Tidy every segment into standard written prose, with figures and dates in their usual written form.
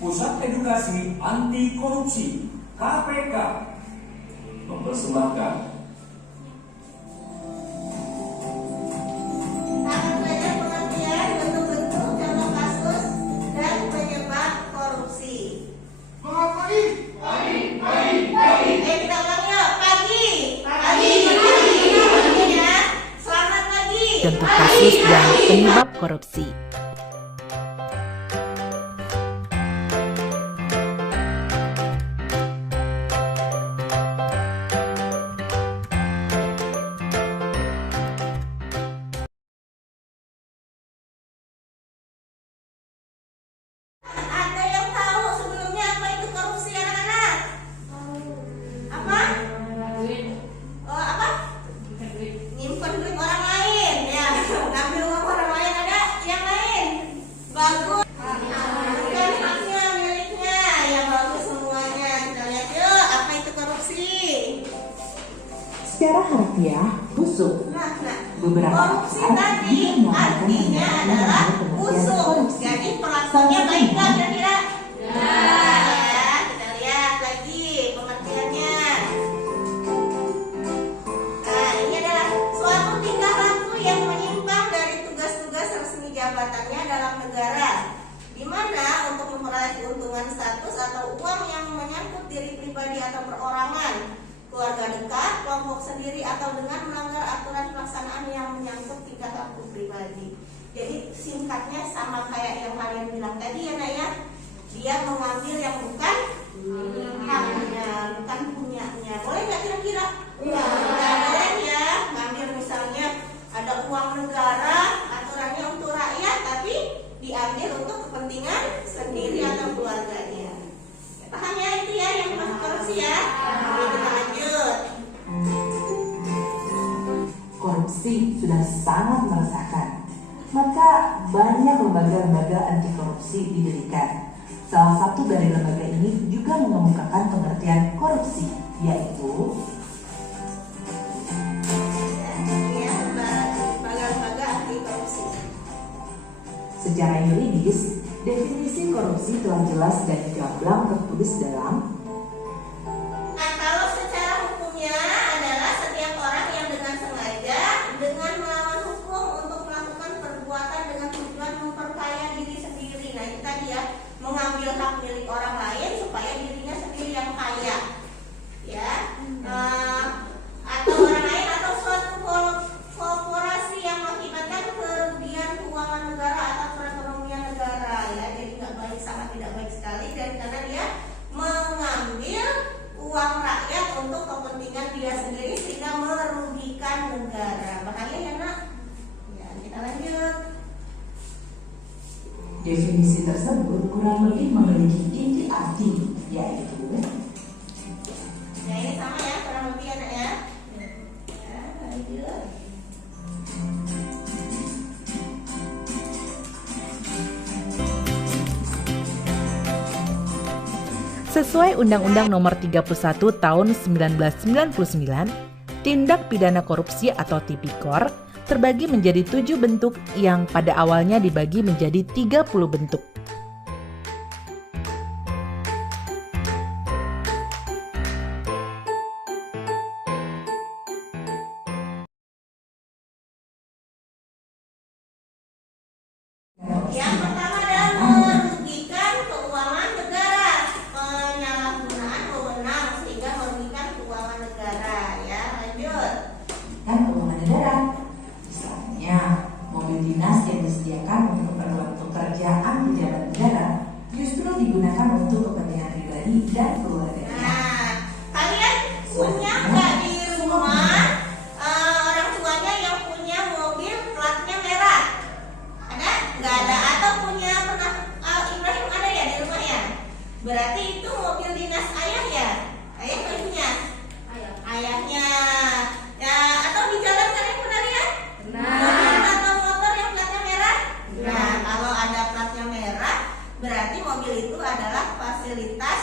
Pusat Edukasi Anti Korupsi KPK mempersembahkan pengertian bentuk-bentuk contoh kasus dan penyebab korupsi. Kita ulang yuk. Pagi ya. Selamat pagi. Contoh kasus dan penyebab korupsi. Ada yang tahu sebelumnya apa itu korupsi, anak-anak? Apa? Oh, apa? Nyimpen duit orang lain, ya. Ngambil uang orang lain, ada yang lain. Bagus. Bukan haknya, miliknya. Ya bagus semuanya. Kita lihat yuk, apa itu korupsi? Secara harfiah, busuk. Nah, Beberapa korupsi saat tadi dia artinya mengatakan adalah pengertian busuk. korupsi. Jadi perlakuannya baik nggak kira-kira? Ya, kita lihat lagi pengertiannya. Nah, ini adalah suatu tingkah laku yang menyimpang dari tugas-tugas resmi jabatannya dalam negara, di mana untuk memperoleh keuntungan status atau uang yang menyangkut diri pribadi atau perorangan, keluarga dekat, kelompok sendiri, atau dengan melanggar aturan pelaksanaan yang menyangkut tingkah laku pribadi. Jadi singkatnya sama kayak yang kalian bilang tadi ya Nak ya. Dia mengambil yang bukan haknya, bukan punyanya. Boleh nggak kira-kira? Ya, boleh ya. Ngambil misalnya ada uang negara, aturannya untuk rakyat, tapi diambil untuk kepentingan sendiri atau keluarganya. Paham ya itu ya yang masuk korupsi ya? Oke, kita lanjut. Korupsi sudah sangat meresahkan, maka banyak lembaga-lembaga anti korupsi didirikan. Salah satu dari lembaga ini juga mengemukakan pengertian korupsi, yaitu Ya, lembaga-lembaga anti korupsi. secara yuridis, definisi korupsi telah jelas dan gamblang tertulis dalam Nah, kalau secara hukumnya adalah setiap orang yang dengan sengaja dengan melawan hukum untuk melakukan perbuatan dengan tujuan memperkaya diri sendiri. Nah, itu tadi ya, mengambil hak milik orang lain supaya dirinya sendiri yang kaya. Ya. Atau orang lain atau suatu korporasi yang mengakibatkan kerugian keuangan negara atau perekonomian negara ya. Jadi nggak baik, sangat tidak baik sekali, dan karena dia mengambil uang rakyat untuk kepentingan dia sendiri sehingga merugikan negara. Bahaya ya Nak? Ya, kita lanjut. definisi tersebut kurang lebih memiliki inti arti, yaitu Ya, ini sama ya, kurang lebih ya Nak ya. Ya, lanjut. sesuai Undang-Undang Nomor 31 Tahun 1999, tindak pidana korupsi atau tipikor terbagi menjadi 7 bentuk yang pada awalnya dibagi menjadi 30 bentuk. Yang pertama adalah merugikan keuangan negara, penyalahgunaan wewenang sehingga merugikan keuangan negara. Ya, lanjut. Kan keuangan negara, misalnya mobil dinas yang disediakan untuk keperluan pekerjaan pejabat negara justru digunakan untuk kepentingan pribadi dan keluarganya. Nah, kalian punya nggak di rumah orang tuanya yang punya mobil platnya merah? Ada? Nggak ada. Atau punya pernah Ibrahim ada ya di rumah ya? Berarti itu mobil dinas ayah ya? Ayah nggak punya? Ayahnya. Ya, atau di jalan kalian pernah lihat? Mobil atau motor yang platnya merah? Nah, kalau ada platnya merah, berarti mobil itu adalah fasilitas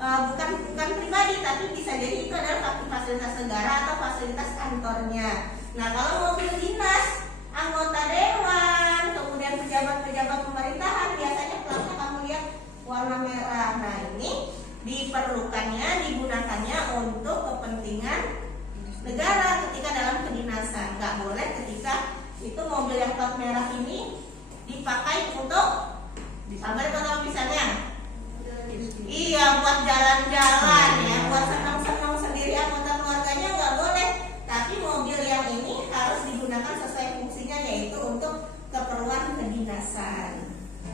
bukan pribadi, tapi bisa jadi itu adalah fasilitas negara atau fasilitas kantornya. Nah, kalau mobil dinas, anggota dewan, kemudian pejabat-pejabat pemerintahan, biasanya platnya kamu lihat warna merah. Nah, ini digunakannya untuk kepentingan negara ketika dalam kedinasan. Nggak boleh ketika itu mobil yang plat merah ini dipakai untuk apa kalau misalnya iya buat jalan-jalan ya, buat senang-senang sendiri anggota keluarganya nggak boleh. Tapi mobil yang ini harus digunakan sesuai fungsinya, yaitu untuk keperluan kedinasan.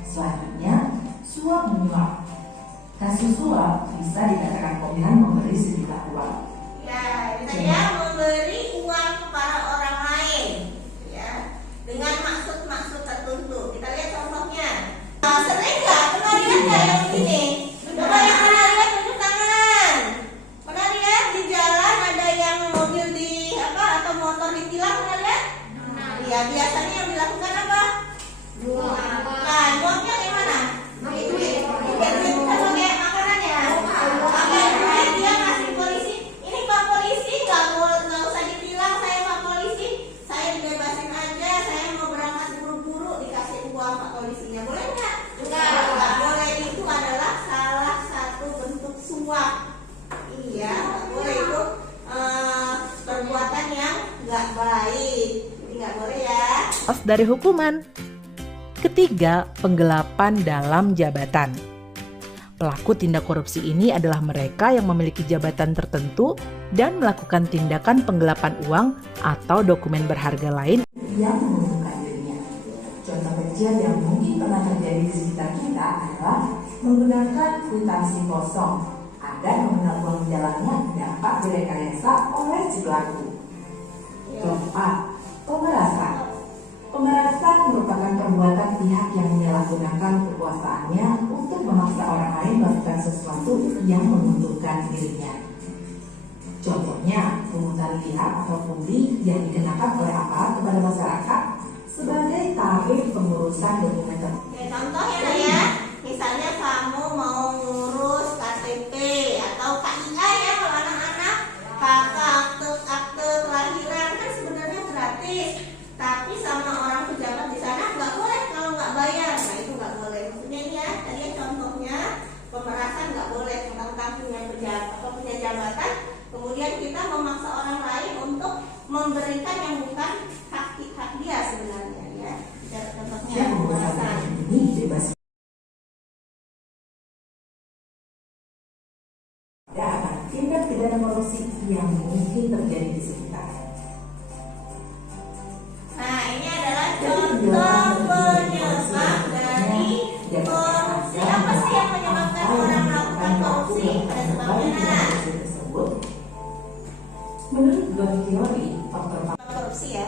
Selanjutnya, suap menyuap. Kasus suap bisa dikatakan pemilihan memberi sejumlah uang. Ya, misalnya memberi uang kepada orang lain, ya, dengan maksud-maksud tertentu. Kita lihat contohnya. Sering nggak? Pernah lihat nggak yang ini? Coba yang pernah lihat tunjuk tangan. Pernah lihat di jalan ada yang mobil di atau motor ditilang, pernah lihat? Ya, biasanya yang dilakukan apa? Nah, uangnya gimana? Dari hukuman. Ketiga, penggelapan dalam jabatan. Pelaku tindak korupsi ini adalah mereka yang memiliki jabatan tertentu dan melakukan tindakan penggelapan uang atau dokumen berharga lain yang menguntungkan dirinya. Contoh kecil yang mungkin pernah terjadi di sekitar kita adalah menggunakan kwitansi kosong agar mengenal uang di dalamnya dapat direkayasa oleh si pelaku. Keempat, pemerasan. Pemerasan merupakan perbuatan pihak yang menyalahgunakan kekuasaannya untuk memaksa orang lain melakukan sesuatu yang menguntungkan dirinya. Contohnya, pungutan liar atau pungli yang dikenakan oleh aparat kepada masyarakat sebagai tarif pengurusan dokumen tertentu. Contohnya ya, misalnya kamu mau ngurus KTP atau KIA ya kalau anak-anak, akte kelahiran kan sebenarnya gratis. Tapi sama orang pejabat di sana nggak boleh kalau nggak bayar. Nah, itu nggak boleh. Maksudnya ini ya, tadi contohnya pemerasan nggak boleh tentang punya jabatan. Kemudian kita memaksa orang lain untuk memberikan yang bukan hak dia sebenarnya ya. Contohnya pemerasan. Ini bebas. Ada tindak pidana korupsi yang mungkin terjadi di sekitar. Nah, ini adalah contoh penyebab dari korupsi. Apa sih yang menyebabkan orang melakukan korupsi? Ada sebabnya. Menurut dua teori, faktor Korupsi ya.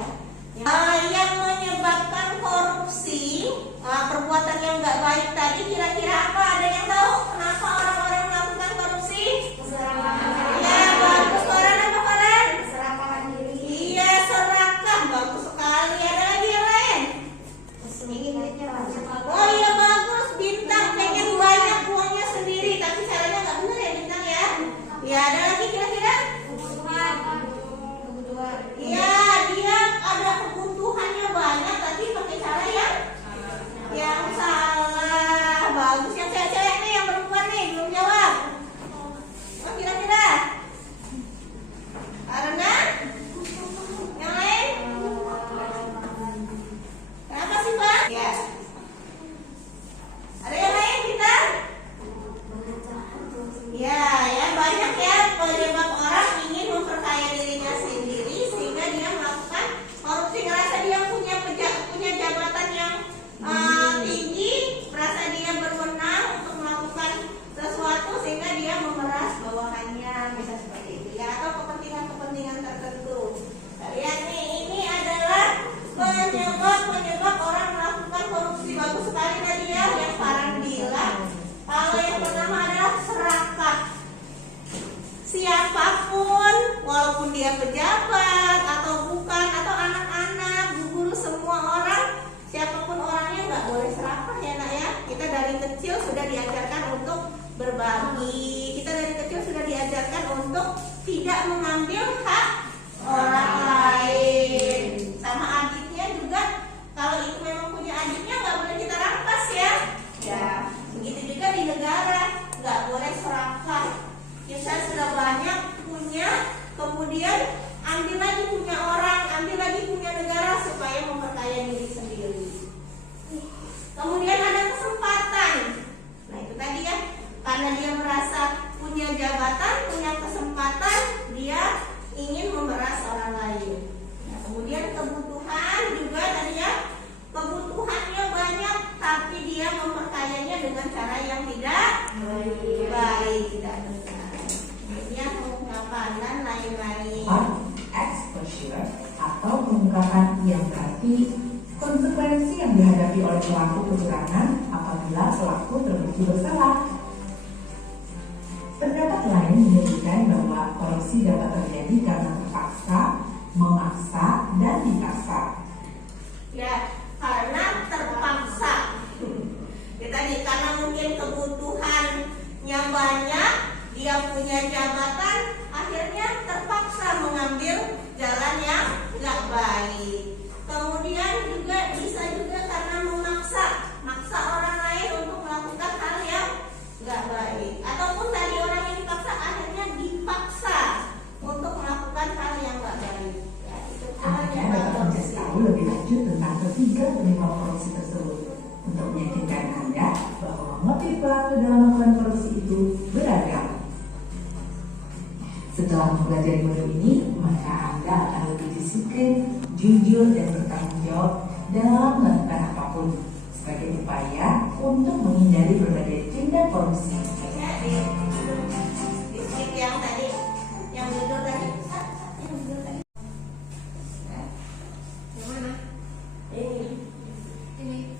Yang menyebabkan korupsi, perbuatan yang nggak baik tadi, kira-kira apa? Ada yang tahu kenapa orang-orang melakukan korupsi? Ya, bagus. Koran apa koran? Keserakahan diri. Iya, serakah. Bagus sekali. Ada lagi yang lain? Oh iya, bagus. Bintang pengen banyak uangnya sendiri, tapi caranya nggak benar ya Bintang ya. Ya, ada lagi kira-kira? Iya, dia ada kebutuhannya banyak, tapi pakai cara yang salah. Bagus. Yang cewek-cewek nih, yang perempuan nih belum jawab. Oh, kira-kira? Karena yang lain? Kenapa sih Pak? Ya. Ada yang lain kita? Ya, banyak ya penyebab orang ingin memperkaya dirinya sendiri sehingga dia melakukan korupsi, ngerasa dia punya jabatan yang tinggi, merasa dia berwenang untuk melakukan sesuatu sehingga dia memeras bawahannya, bisa seperti itu ya, atau kepentingan tertentu. Lihat nih, ini adalah penyebab orang melakukan korupsi. Bagus sekali tadi ya yang Farhan bilang. Kalau yang pertama adalah serakah. Siapapun, walaupun dia pejabat atau bukan, atau anak-anak, guru, semua orang, siapapun orangnya nggak boleh serakah ya nak ya. Kita dari kecil sudah diajarkan untuk berbagi. Kita dari kecil sudah diajarkan untuk tidak mengambil hak orang lain. Sama adiknya juga, kalau itu memang punya adiknya nggak boleh kita rampas ya. Ya, begitu juga di negara Kemudian ada kesempatan. Nah itu tadi ya, karena dia merasa punya jabatan, punya kesempatan, dia ingin memeras orang lain. Nah, kemudian kebutuhan juga tadi ya, kebutuhannya banyak, tapi dia memperkayanya dengan cara yang tidak baik, tidak benar. Kemudian pengungkapan dan lain-lain. Exposure atau pengungkapan yang berarti konsekuensi yang dihadapi oleh pelaku kecurangan apabila pelaku terbukti bersalah. Pendapat lain menyebutkan bahwa korupsi dapat terjadi karena terpaksa, memaksa, dan dipaksa. Ya, karena terpaksa. Ya tadi karena mungkin kebutuhannya banyak, dia punya jabatan, akhirnya terpaksa mengambil jalan yang nggak baik. Kemudian juga bisa juga karena maksa orang lain untuk melakukan hal yang nggak baik, ataupun tadi orang yang dipaksa akhirnya dipaksa untuk melakukan hal yang nggak baik. Ya, itu Anda dapat mencari tahu lebih lanjut tentang ketiga penyebab korupsi tersebut. Untuk meyakinkan Anda bahwa motif pelaku dalam melakukan korupsi itu beragam. Setelah mempelajari modul ini, maka Anda akan lebih disiplin, jujur, dan bertanggung jawab dalam melakukan apapun sebagai upaya untuk menghindari berbagai tindak korupsi. Ya, di slide yang tadi, yang judul tadi, yang mana? Ini.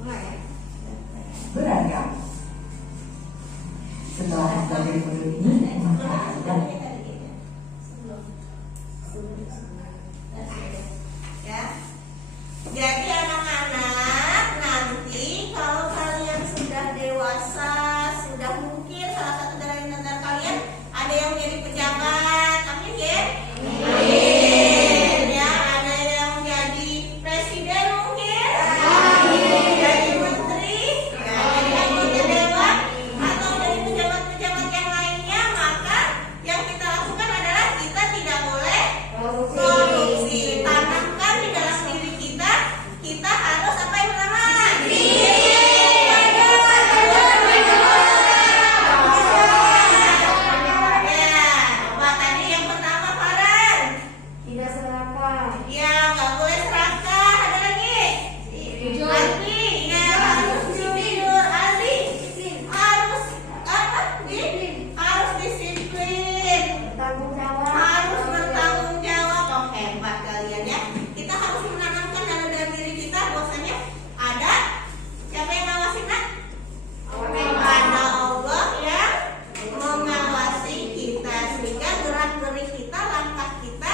Mulai ya. Beragam. Setelah mempelajari modul ini, maka Anda Ya. Jadi anak-anak, nanti kalau kalian sudah dewasa, sudah mungkin salah satu dari antara kalian ada yang jadi pejabat, amin ya? Amin. Ya, ada yang jadi presiden mungkin, jadi menteri, ya, jadi anggota dewan, atau jadi pejabat-pejabat yang lainnya. Maka yang kita lakukan adalah kita tidak boleh korupsi. Tanamkan di dalam diri kita, kita harus apa yang pertama? Ya, apa tadi yang pertama, Farhan? Tidak serakah. Ya, nggak boleh serakah. Ada lagi? Aldi, ya harus jujur. Aldi, harus apa? Harus disiplin. Bertanggung jawab. Harus bertanggung jawab. Oh, hebat kalian ya. Kita harus menanamkan dalam diri kita bahwasanya ada siapa yang ngawasin, Nak? Ada Allah yang mengawasi kita, sehingga gerak-gerik kita, langkah kita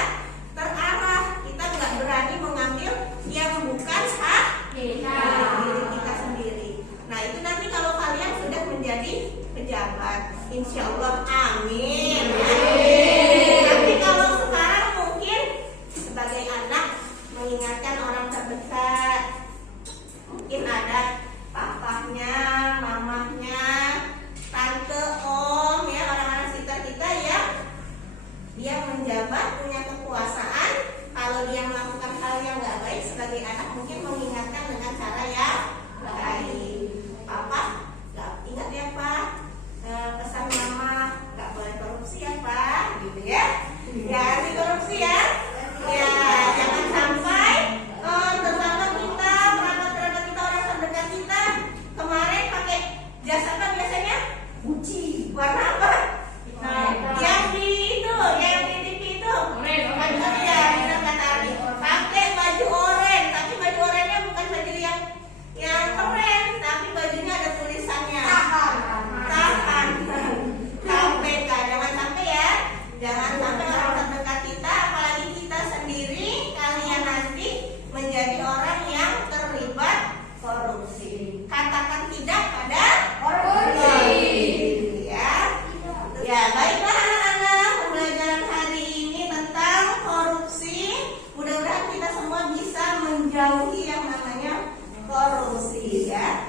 terarah. Kita nggak berani mengambil yang bukan hak diri kita sendiri. Nah itu nanti kalau kalian sudah menjadi pejabat, insya Allah, amin. Tapi kalau sekarang mungkin sebagai anak mengingatkan orang terdekat, mungkin ada papahnya, mamahnya, tante, om, ya orang-orang sekitar kita yang dia menjabat, punya kekuasaan. Kalau dia melakukan hal yang nggak baik, sebagai anak mungkin mengingatkan dengan cara yang baik. Papa, nggak ingat ya Pak, pesan mama nggak boleh korupsi ya Pak, gitu ya. Ya anti korupsi ya. Ya jangan sampai tetangga kita, kerabat-kerabat kita, orang terdekat kita kemarin pakai jas apa biasanya? Gucci. Warna apa? Yang di itu, yang di TV itu. Ya, benar kata Ardi. Pakai baju oranye, tapi baju oranye bukan baju yang keren, tapi bajunya ada tulisannya. Tahan. KPK. Jangan sampai ya. Jangan sampai orang terdekat kita, apalagi kita sendiri, kalian nanti menjadi orang yang terlibat korupsi. Katakan tidak pada korupsi. Ya. Ya, baiklah anak-anak, pembelajaran hari ini tentang korupsi. Mudah-mudahan kita semua bisa menjauhi yang namanya korupsi ya.